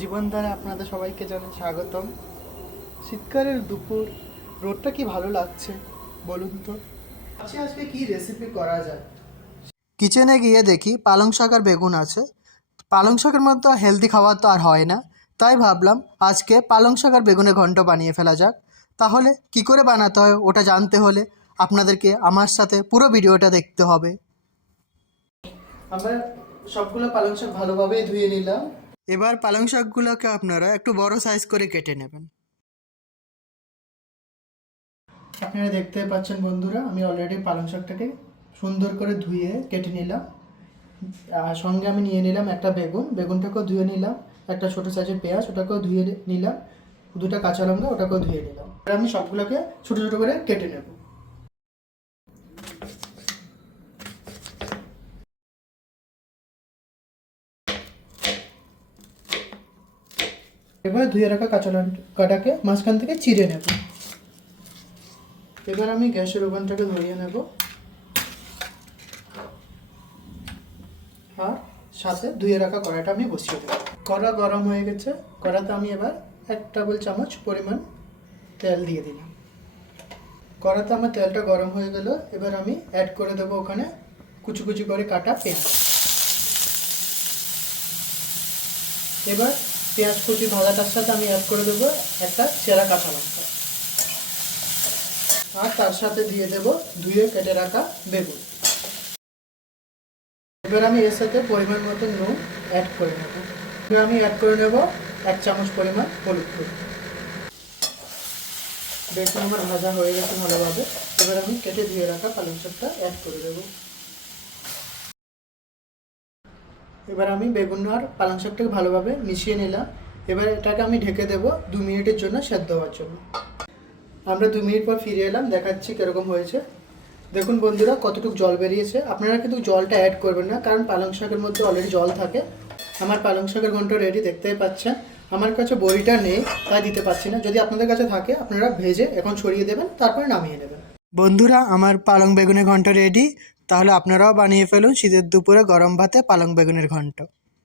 জীবনধারা আপনাদের সবাইকে জানাই স্বাগতম। শীতকালের দুপুর, রোদটা কি ভালো লাগছে বলুন তো। আজকে কি রেসিপি করা যায়। কিচেনে গিয়ে দেখি পালং শাক আর বেগুন আছে। পালং শাকের মতো হেলদি খাবার তো আর হয় না, তাই ভাবলাম আজকে পালং শাক আর বেগুনের ঘন্ট বানিয়ে ফেলা যাক। তাহলে কি করে বানাতে হয় ওটা জানতে হলে আপনাদেরকে আমার সাথে পুরো ভিডিওটা দেখতে হবে। আমরা সবগুলো পালং শাক ভালোভাবে ধুয়ে নিলাম। এবার পালং শাকগুলোকে আপনারা একটু বড় সাইজ করে কেটে নেবেন। আপনারা দেখতে পাচ্ছেন বন্ধুরা, আমি অলরেডি পালং শাকটাকে সুন্দর করে ধুয়ে কেটে নিলাম। আর সঙ্গে আমি নিয়ে নিলাম একটা বেগুনটাকেও ধুয়ে নিলাম, একটা ছোটো সাইজের পেঁয়াজ ওটাকেও ধুয়ে নিলাম, দুটো কাঁচা লঙ্কা ওটাকেও ধুয়ে নিলাম। আর আমি সবগুলোকে ছোটো ছোটো করে কেটে নেব। এবার ধুয়ে রাখা কাঁচা লঙ্কাটাকে মাঝখান থেকে চিড়ে নেব। এবার আমি গ্যাসের ওভেনটাকে ধরিয়ে নেব আর সাথে ধুয়ে রাখা কড়াইটা আমি বসিয়ে দেবো। কড়া গরম হয়ে গেছে, কড়াতে আমি এবার 1 টেবিল চামচ পরিমাণ তেল দিয়ে দিলাম। কড়াতে আমার তেলটা গরম হয়ে গেল, এবার আমি অ্যাড করে দেবো ওখানে কুচি কুচি করে কাটা পেঁয়াজ। এবার পেঁয়াজ কুচি ভাজাটার সাথে আমি অ্যাড করে দেবো একটা চেরা কাঁচা লঙ্কা, আর তার সাথে দিয়ে দেব ধুয়ে কেটে রাখা বেগুন। এবার আমি এর সাথে পরিমাণ মতো নুন অ্যাড করে নেব। এবার আমি অ্যাড করে নেব 1 চামচ পরিমাণ হলুদ গুঁড়ো। বেগুন আমার ভাজা হয়ে গেছে ভালোভাবে, এবার আমি কেটে ধুয়ে রাখা পালং শাকটা অ্যাড করে দেব। এবার আমি বেগুন আর পালং শাকটাকে ভালোভাবে মিশিয়ে নিলাম। এবার এটাকে আমি ঢেকে দেব 2 মিনিটের জন্য সেদ্ধ হওয়ার জন্য। আমরা 2 মিনিট পর ফিরে এলাম, দেখাচ্ছি কীরকম হয়েছে। দেখুন বন্ধুরা কতটুকু জল বেরিয়েছে। আপনারা কিন্তু জলটা অ্যাড করবেন না, কারণ পালং শাকের মধ্যে অলরেডি জল থাকে। আমার পালং শাকের ঘন্ট রেডি, দেখতেই পাচ্ছেন। আমার কাছে বড়িটা নেই তাই দিতে পারছি না, যদি আপনাদের কাছে থাকে আপনারা ভেজে এখন ছড়িয়ে দেবেন, তারপরে নামিয়ে নেবেন। বন্ধুরা আমার পালং বেগুনের ঘন্ট রেডি, তাহলে আপনারাও বানিয়ে ফেলুন শীতের দুপুরে গরম ভাতে পালং বেগুনের ঘন্ট।